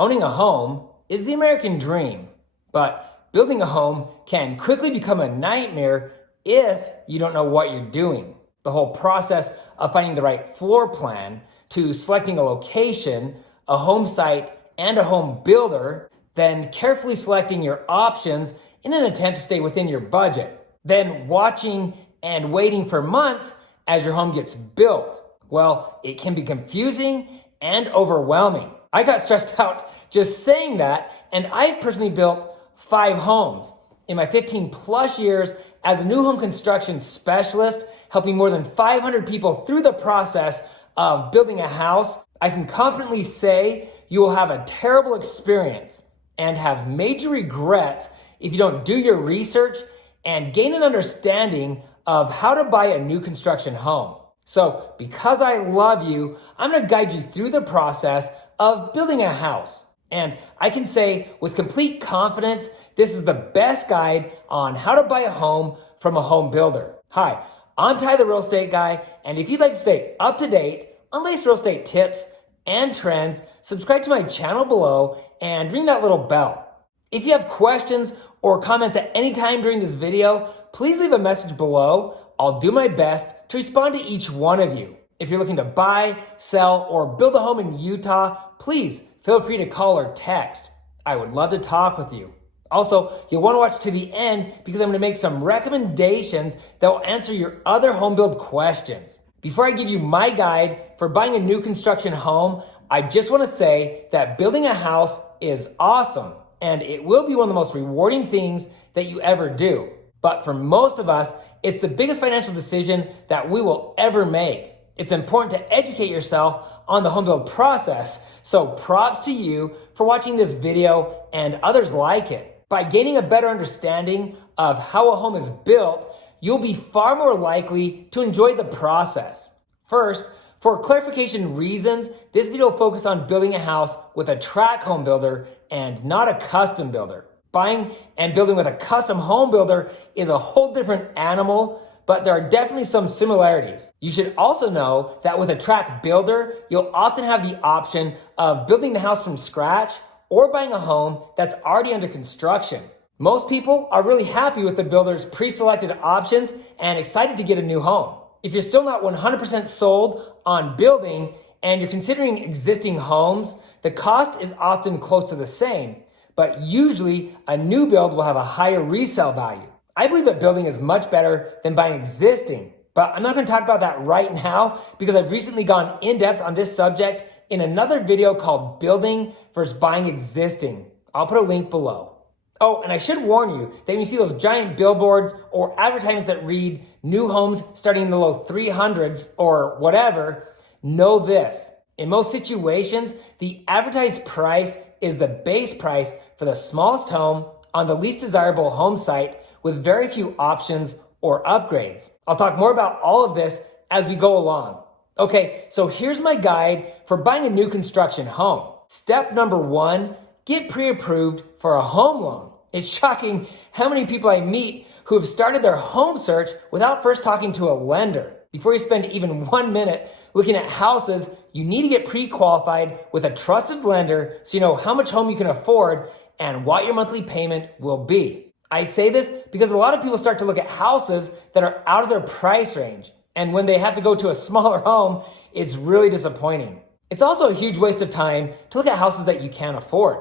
Owning a home is the American dream, but building a home can quickly become a nightmare if you don't know what you're doing. The whole process of finding the right floor plan, to selecting a location, a home site, and a home builder, then carefully selecting your options in an attempt to stay within your budget, then watching and waiting for months as your home gets built. Well, it can be confusing and overwhelming. I got stressed out just saying that, and I've personally built 5 homes in my 15 plus years as a new home construction specialist, helping more than 500 people through the process of building a house. I can confidently say you will have a terrible experience and have major regrets if you don't do your research and gain an understanding of how to buy a new construction home. So because I love you, I'm going to guide you through the process of building a house. And I can say with complete confidence, this is the best guide on how to buy a home from a home builder. Hi, I'm Ty the Real Estate Guy, and if you'd like to stay up to date on latest real estate tips and trends, subscribe to my channel below and ring that little bell. If you have questions or comments at any time during this video, please leave a message below. I'll do my best to respond to each one of you. If you're looking to buy, sell, or build a home in Utah, please feel free to call or text. I would love to talk with you. Also, you'll want to watch to the end because I'm going to make some recommendations that will answer your other home build questions. Before I give you my guide for buying a new construction home, I just want to say that building a house is awesome and it will be one of the most rewarding things that you ever do. But for most of us, it's the biggest financial decision that we will ever make. It's important to educate yourself on the home build process. So props to you for watching this video and others like it. By gaining a better understanding of how a home is built, you'll be far more likely to enjoy the process. First, for clarification reasons, this video will focus on building a house with a track home builder and not a custom builder. Buying and building with a custom home builder is a whole different animal, but there are definitely some similarities. You should also know that with a track builder, you'll often have the option of building the house from scratch or buying a home that's already under construction. Most people are really happy with the builder's pre-selected options and excited to get a new home. If you're still not 100% sold on building and you're considering existing homes, the cost is often close to the same, but usually a new build will have a higher resale value. I believe that building is much better than buying existing, but I'm not going to talk about that right now because I've recently gone in depth on this subject in another video called Building versus Buying Existing. I'll put a link below. Oh, and I should warn you that when you see those giant billboards or advertisements that read new homes starting in the low 300s or whatever, know this. In most situations, the advertised price is the base price for the smallest home on the least desirable home site with very few options or upgrades. I'll talk more about all of this as we go along. Okay, so here's my guide for buying a new construction home. Step number 1, get pre-approved for a home loan. It's shocking how many people I meet who have started their home search without first talking to a lender. Before you spend even 1 minute looking at houses, you need to get pre-qualified with a trusted lender so you know how much home you can afford and what your monthly payment will be. I say this because a lot of people start to look at houses that are out of their price range. And when they have to go to a smaller home, it's really disappointing. It's also a huge waste of time to look at houses that you can't afford.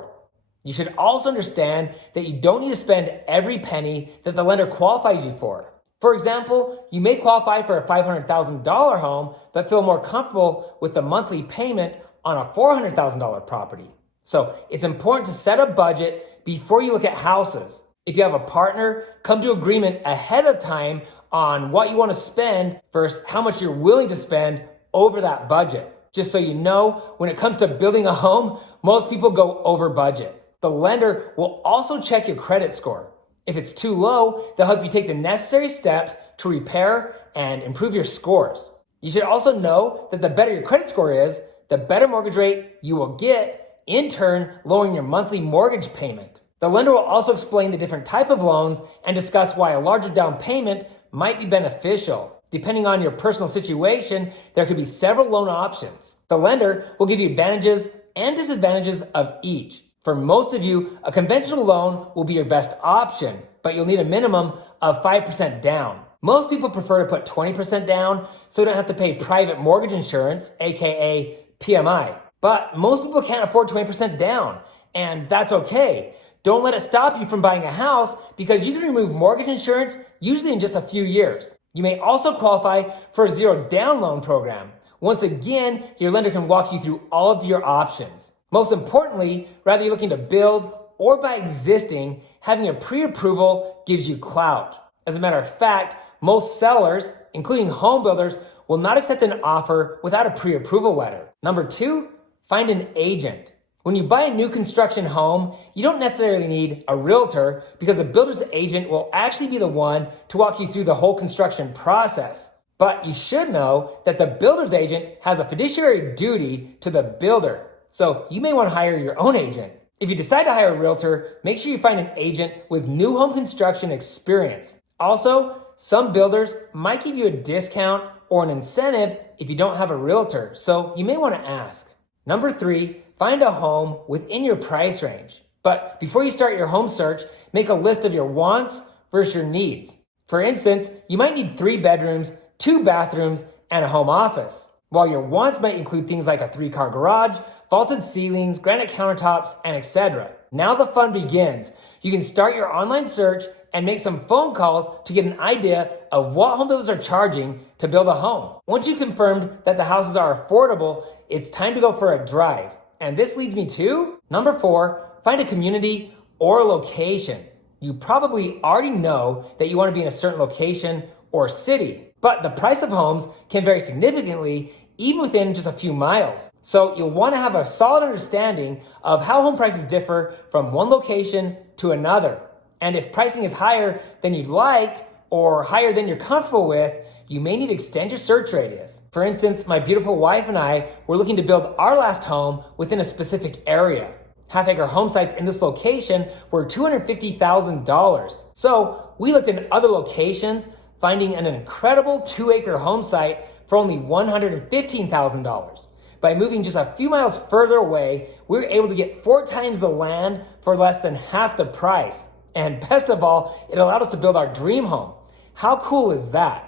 You should also understand that you don't need to spend every penny that the lender qualifies you for. For example, you may qualify for a $500,000 home, but feel more comfortable with the monthly payment on a $400,000 property. So it's important to set a budget before you look at houses. If you have a partner, come to agreement ahead of time on what you want to spend versus how much you're willing to spend over that budget. Just so you know, when it comes to building a home, most people go over budget. The lender will also check your credit score. If it's too low, they'll help you take the necessary steps to repair and improve your scores. You should also know that the better your credit score is, the better mortgage rate you will get, in turn lowering your monthly mortgage payment. The lender will also explain the different type of loans and discuss why a larger down payment might be beneficial. Depending on your personal situation, there could be several loan options. The lender will give you advantages and disadvantages of each. For most of you, a conventional loan will be your best option, but you'll need a minimum of 5% down. Most people prefer to put 20% down so you don't have to pay private mortgage insurance, aka PMI. But most people can't afford 20% down, and that's okay. Don't let it stop you from buying a house because you can remove mortgage insurance usually in just a few years. You may also qualify for a zero down loan program. Once again, your lender can walk you through all of your options. Most importantly, whether you're looking to build or buy existing, having a pre-approval gives you clout. As a matter of fact, most sellers, including home builders, will not accept an offer without a pre-approval letter. Number 2, find an agent. When you buy a new construction home, you don't necessarily need a realtor because the builder's agent will actually be the one to walk you through the whole construction process. But you should know that the builder's agent has a fiduciary duty to the builder. So you may want to hire your own agent. If you decide to hire a realtor, make sure you find an agent with new home construction experience. Also, some builders might give you a discount or an incentive if you don't have a realtor, so you may want to ask. Number 3, find a home within your price range. But before you start your home search, make a list of your wants versus your needs. For instance, you might need 3 bedrooms, 2 bathrooms, and a home office. While your wants might include things like a 3-car garage, vaulted ceilings, granite countertops, and etc. Now the fun begins. You can start your online search and make some phone calls to get an idea of what home builders are charging to build a home. Once you've confirmed that the houses are affordable, it's time to go for a drive. And this leads me to number 4, find a community or a location. You probably already know that you want to be in a certain location or city, but the price of homes can vary significantly even within just a few miles. So you'll want to have a solid understanding of how home prices differ from one location to another. And if pricing is higher than you'd like or higher than you're comfortable with, you may need to extend your search radius. For instance, my beautiful wife and I were looking to build our last home within a specific area. Half-acre home sites in this location were $250,000. So we looked in other locations, finding an incredible 2-acre home site for only $115,000. By moving just a few miles further away, we were able to get 4 times the land for less than half the price. And best of all, it allowed us to build our dream home. How cool is that?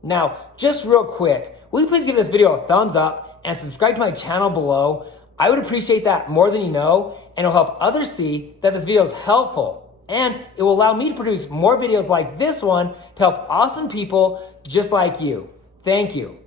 Now, just real quick, will you please give this video a thumbs up and subscribe to my channel below? I would appreciate that more than you know, and it'll help others see that this video is helpful. And it will allow me to produce more videos like this one to help awesome people just like you. Thank you.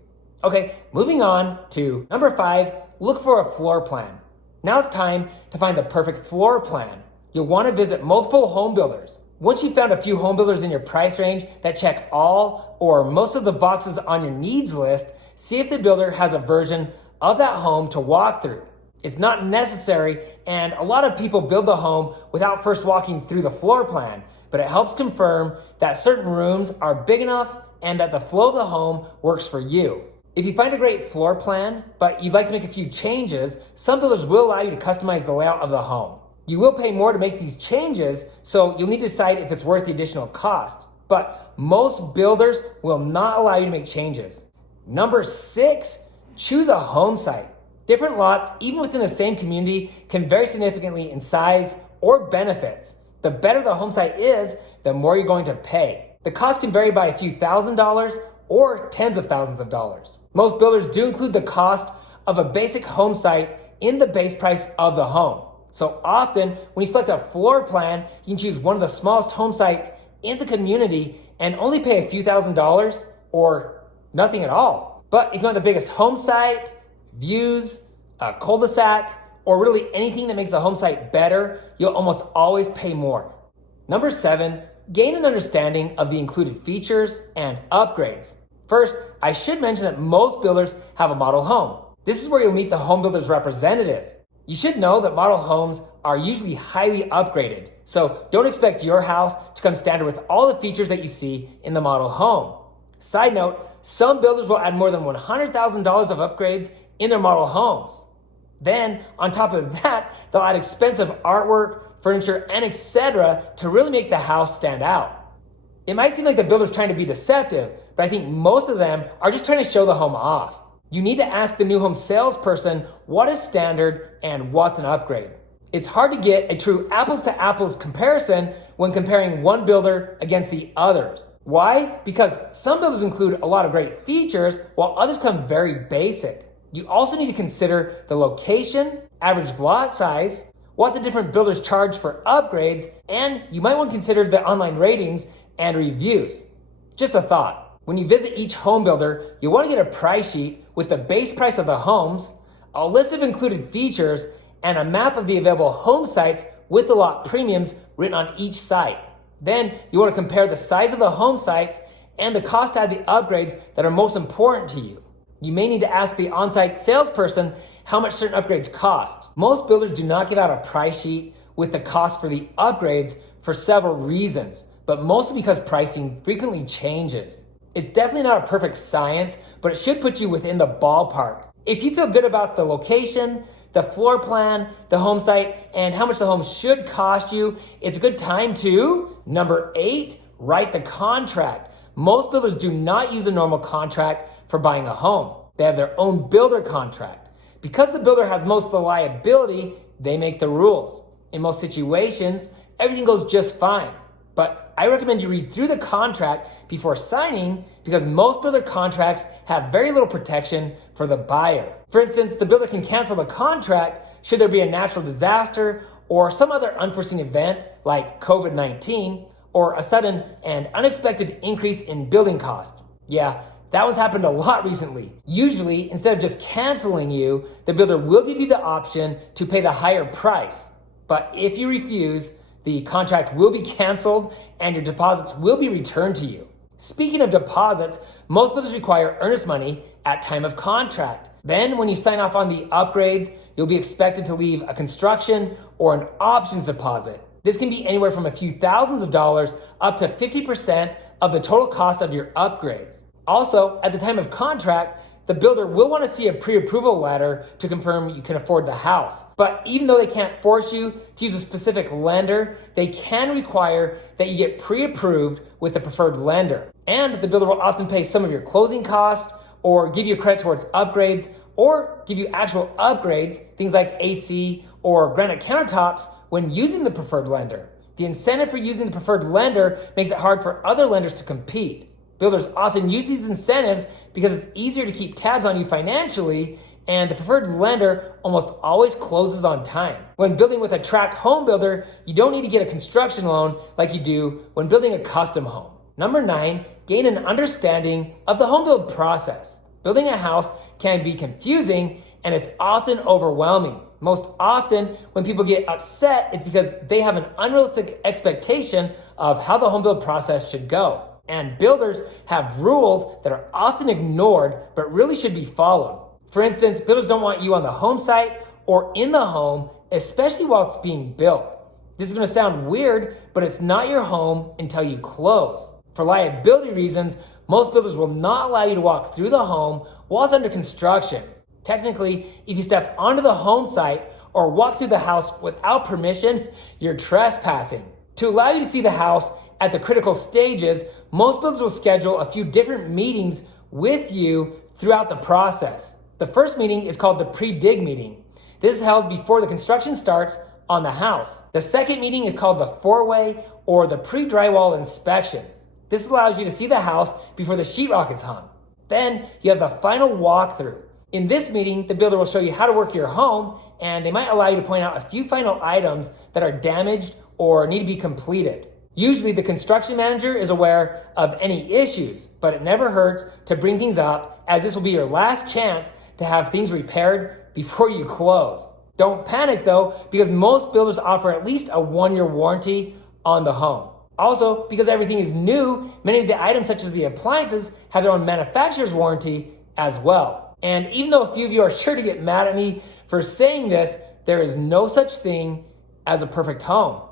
Okay, moving on to number 5, look for a floor plan. Now it's time to find the perfect floor plan. You'll want to visit multiple home builders. Once you've found a few home builders in your price range that check all or most of the boxes on your needs list, see if the builder has a version of that home to walk through. It's not necessary, and a lot of people build the home without first walking through the floor plan, but it helps confirm that certain rooms are big enough and that the flow of the home works for you. If you find a great floor plan, but you'd like to make a few changes, some builders will allow you to customize the layout of the home. You will pay more to make these changes, so you'll need to decide if it's worth the additional cost. But most builders will not allow you to make changes. Number 6, choose a home site. Different lots, even within the same community, can vary significantly in size or benefits. The better the home site is, the more you're going to pay. The cost can vary by a few $1,000s or tens of thousands of dollars. Most builders do include the cost of a basic home site in the base price of the home. So often, when you select a floor plan, you can choose one of the smallest home sites in the community and only pay a few $1,000s or nothing at all. But if you want the biggest home site, views, a cul-de-sac, or really anything that makes the home site better, you'll almost always pay more. Number 7, gain an understanding of the included features and upgrades. First, I should mention that most builders have a model home. This is where you'll meet the home builder's representative. You should know that model homes are usually highly upgraded, so don't expect your house to come standard with all the features that you see in the model home. Side note, some builders will add more than $100,000 of upgrades in their model homes. Then, on top of that, they'll add expensive artwork, furniture, and etc. to really make the house stand out. It might seem like the builder's trying to be deceptive, but I think most of them are just trying to show the home off. You need to ask the new home salesperson what is standard and what's an upgrade. It's hard to get a true apples to apples comparison when comparing one builder against the others. Why? Because some builders include a lot of great features while others come very basic. You also need to consider the location, average lot size, what the different builders charge for upgrades, and you might want to consider the online ratings and reviews. Just a thought. When you visit each home builder, you'll want to get a price sheet with the base price of the homes, a list of included features, and a map of the available home sites with the lot premiums written on each site. Then you want to compare the size of the home sites and the cost to add the upgrades that are most important to you. You may need to ask the on-site salesperson how much certain upgrades cost. Most builders do not give out a price sheet with the cost for the upgrades for several reasons, but mostly because pricing frequently changes. It's definitely not a perfect science, but it should put you within the ballpark. If you feel good about the location, the floor plan, the home site, and how much the home should cost you, it's a good time to, number 8, write the contract. Most builders do not use a normal contract for buying a home. They have their own builder contract. Because the builder has most of the liability, they make the rules. In most situations, everything goes just fine. But I recommend you read through the contract before signing because most builder contracts have very little protection for the buyer. For instance, the builder can cancel the contract should there be a natural disaster or some other unforeseen event like COVID-19 or a sudden and unexpected increase in building cost. Yeah, that one's happened a lot recently. Usually, instead of just canceling you, the builder will give you the option to pay the higher price. But if you refuse, the contract will be canceled and your deposits will be returned to you. Speaking of deposits, most builders require earnest money at time of contract. Then when you sign off on the upgrades, you'll be expected to leave a construction or an options deposit. This can be anywhere from a few thousands of dollars up to 50% of the total cost of your upgrades. Also, at the time of contract, the builder will want to see a pre-approval letter to confirm you can afford the house. But even though they can't force you to use a specific lender, they can require that you get pre-approved with the preferred lender. And the builder will often pay some of your closing costs or give you credit towards upgrades or give you actual upgrades, things like AC or granite countertops when using the preferred lender. The incentive for using the preferred lender makes it hard for other lenders to compete. Builders often use these incentives because it's easier to keep tabs on you financially, and the preferred lender almost always closes on time. When building with a track home builder, you don't need to get a construction loan like you do when building a custom home. Number 9, gain an understanding of the home build process. Building a house can be confusing and it's often overwhelming. Most often, when people get upset, it's because they have an unrealistic expectation of how the home build process should go. And builders have rules that are often ignored but really should be followed. For instance, builders don't want you on the home site or in the home, especially while it's being built. This is going to sound weird, but it's not your home until you close. For liability reasons, most builders will not allow you to walk through the home while it's under construction. Technically, if you step onto the home site or walk through the house without permission, you're trespassing. To allow you to see the house at the critical stages, most builders will schedule a few different meetings with you throughout the process. The first meeting is called the pre-dig meeting. This is held before the construction starts on the house. The second meeting is called the four-way or the pre-drywall inspection. This allows you to see the house before the sheetrock is hung. Then you have the final walkthrough. In this meeting, the builder will show you how to work your home, and they might allow you to point out a few final items that are damaged or need to be completed. Usually the construction manager is aware of any issues, but it never hurts to bring things up as this will be your last chance to have things repaired before you close. Don't panic though, because most builders offer at least a 1-year warranty on the home. Also, because everything is new, many of the items such as the appliances have their own manufacturer's warranty as well. And even though a few of you are sure to get mad at me for saying this, there is no such thing as a perfect home.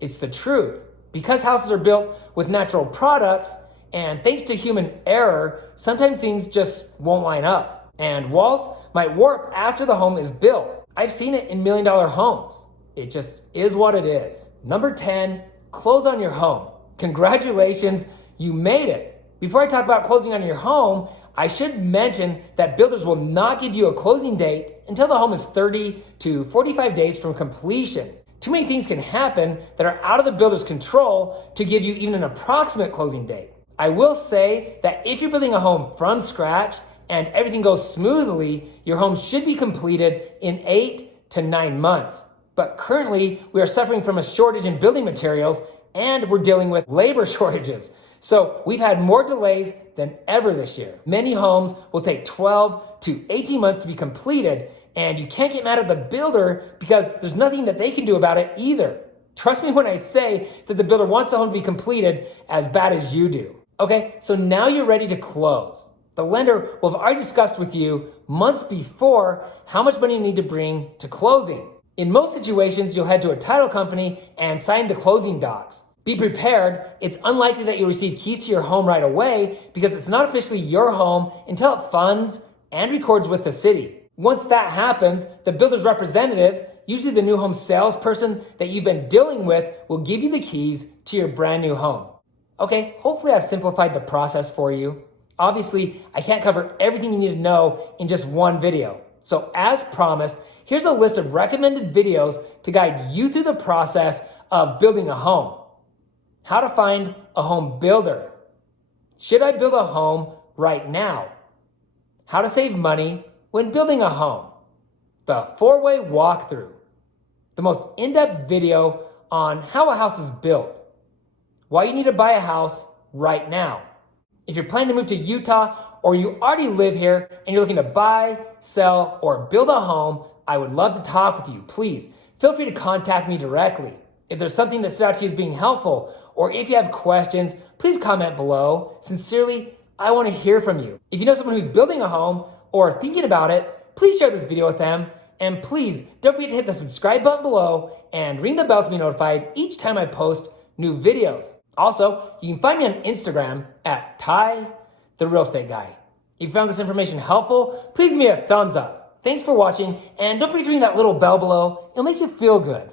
It's the truth. Because houses are built with natural products, and thanks to human error, sometimes things just won't line up. And walls might warp after the home is built. I've seen it in $1 million homes. It just is what it is. Number 10, close on your home. Congratulations, you made it. Before I talk about closing on your home, I should mention that builders will not give you a closing date until the home is 30 to 45 days from completion. Too many things can happen that are out of the builder's control to give you even an approximate closing date. I will say that if you're building a home from scratch and everything goes smoothly, your home should be completed in 8 to 9 months. But currently, we are suffering from a shortage in building materials and we're dealing with labor shortages. So we've had more delays than ever this year. Many homes will take 12 to 18 months to be completed, and you can't get mad at the builder because there's nothing that they can do about it either. Trust me when I say that the builder wants the home to be completed as bad as you do. Okay, so now you're ready to close. The lender will have already discussed with you months before how much money you need to bring to closing. In most situations, you'll head to a title company and sign the closing docs. Be prepared, it's unlikely that you'll receive keys to your home right away because it's not officially your home until it funds and records with the city. Once that happens, the builder's representative, usually the new home salesperson that you've been dealing with, will give you the keys to your brand new home. Okay, hopefully I've simplified the process for you. Obviously, I can't cover everything you need to know in just one video. So as promised, here's a list of recommended videos to guide you through the process of building a home. How to find a home builder. Should I build a home right now? How to save money when building a home. The 4-way walkthrough. The most in-depth video on how a house is built. Why you need to buy a house right now. If you're planning to move to Utah or you already live here and you're looking to buy, sell, or build a home, I would love to talk with you. Please feel free to contact me directly. If there's something that stood out to you as being helpful, or if you have questions, please comment below. Sincerely, I want to hear from you. If you know someone who's building a home or thinking about it, please share this video with them. And please don't forget to hit the subscribe button below and ring the bell to be notified each time I post new videos. Also, you can find me on Instagram at Ty, the Real Estate Guy. If you found this information helpful, please give me a thumbs up. Thanks for watching, and don't forget to ring that little bell below. It'll make you feel good.